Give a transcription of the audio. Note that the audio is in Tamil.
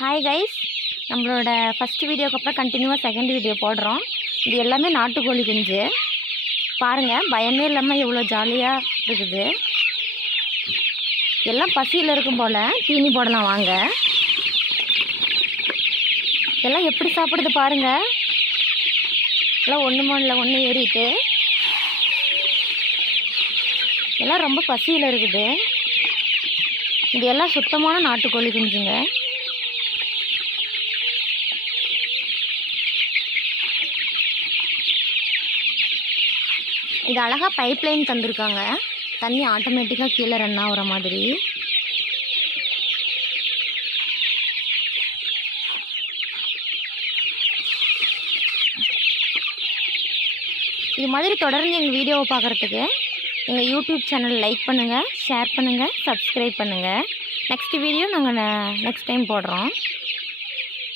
ஹாய் கைஸ், நம்மளோட ஃபஸ்ட் வீடியோக்கு அப்புறம் கண்டினியூவாக செகண்ட் வீடியோ போடுறோம். இது எல்லாமே நாட்டுக்கோழி குஞ்சு. பாருங்கள், பயமே இல்லாமல் எவ்வளோ ஜாலியாக இருக்குது. எல்லாம் பசியில் இருக்கும் போல். தீனி போடலாம் வாங்க. எல்லாம் எப்படி சாப்பிடுது பாருங்கள். எல்லாம் ஒன்று மணில் ஒன்று ஏறிட்டு எல்லாம் ரொம்ப பசியில் இருக்குது. இது எல்லாம் சுத்தமான நாட்டுக்கோழி குஞ்சுங்க. இது அழகாக பைப் லைன் தந்திருக்காங்க. தண்ணி ஆட்டோமேட்டிக்காக கீழே ரன் ஆகிற மாதிரி. இது மாதிரி தொடர்ந்து எங்கள் வீடியோவை பார்க்குறதுக்கு எங்கள் யூடியூப் சேனல் லைக் பண்ணுங்கள், ஷேர் பண்ணுங்கள், சப்ஸ்கிரைப் பண்ணுங்கள். நெக்ஸ்ட் வீடியோ நாங்கள் நெக்ஸ்ட் டைம் போடுறோம்.